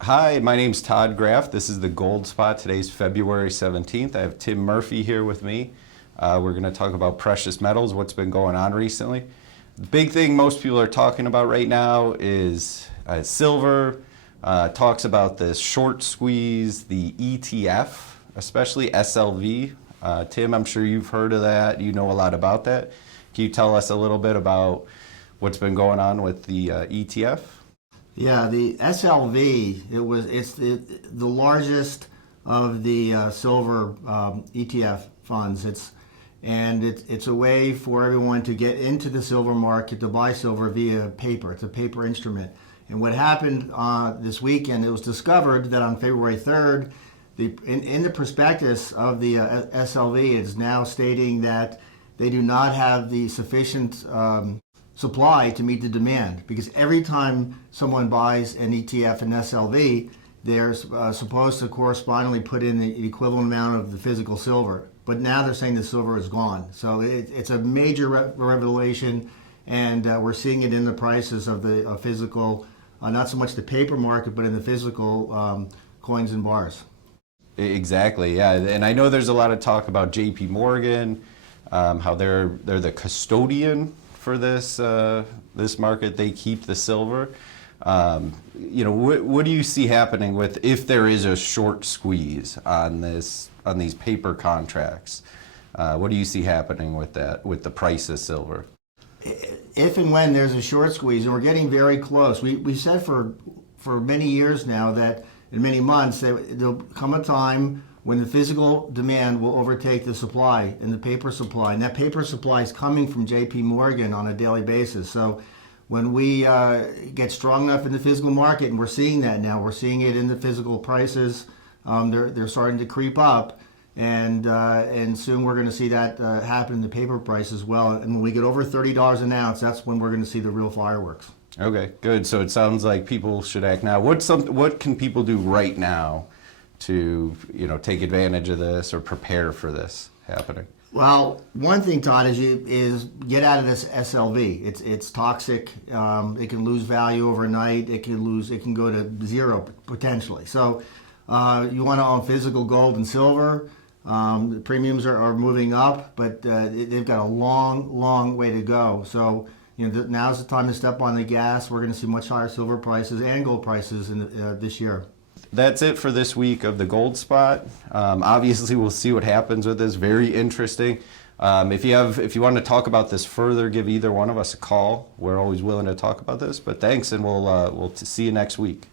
Hi, my name's Todd Graf. This is the Gold Spot. Today's February 17th. I have Tim Murphy here with me. We're going to talk about precious metals, what's been going on recently. The big thing most people are talking about right now is silver. Talks about this short squeeze, the ETF, especially SLV. Tim, I'm sure you've heard of that. You know a lot about that. Can you tell us a little bit about what's been going on with the ETF? Yeah, the SLV, it's the largest of the silver ETF funds. It's a way for everyone to get into the silver market to buy silver via paper. It's a paper instrument. And what happened this weekend, it was discovered that on February 3rd, in the prospectus of the SLV, it's now stating that they do not have the sufficient supply to meet the demand, because every time someone buys an ETF and SLV, they're supposed to correspondingly put in the equivalent amount of the physical silver. But now they're saying the silver is gone. So it's a major revelation, and we're seeing it in the prices of the physical, not so much the paper market, but in the physical coins and bars. Exactly, yeah. And I know there's a lot of talk about JP Morgan, how they're the custodian for this market. They keep the silver. What do you see happening with, if there is a short squeeze on these paper contracts? What do you see happening with that, with the price of silver? If and when there's a short squeeze, and we're getting very close. We said for many years now that in many months there'll come a time when the physical demand will overtake the supply in the paper supply. And that paper supply is coming from JP Morgan on a daily basis. So when we get strong enough in the physical market, and we're seeing that now, we're seeing it in the physical prices, they're starting to creep up. And soon we're going to see that happen in the paper price as well. And when we get over $30 an ounce, that's when we're going to see the real fireworks. Okay, good. So it sounds like people should act now. What can people do right now to take advantage of this or prepare for this happening? Well, one thing, Todd, is get out of this SLV. It's toxic. It can lose value overnight. It can go to zero potentially. So you want to own physical gold and silver. The premiums are moving up, but they've got a long way to go. So now's the time to step on the gas. We're going to see much higher silver prices and gold prices this year. That's it for this week of the Gold Spot. Obviously, we'll see what happens with this. Very interesting. If you want to talk about this further, give either one of us a call. We're always willing to talk about this. But thanks, and we'll see you next week.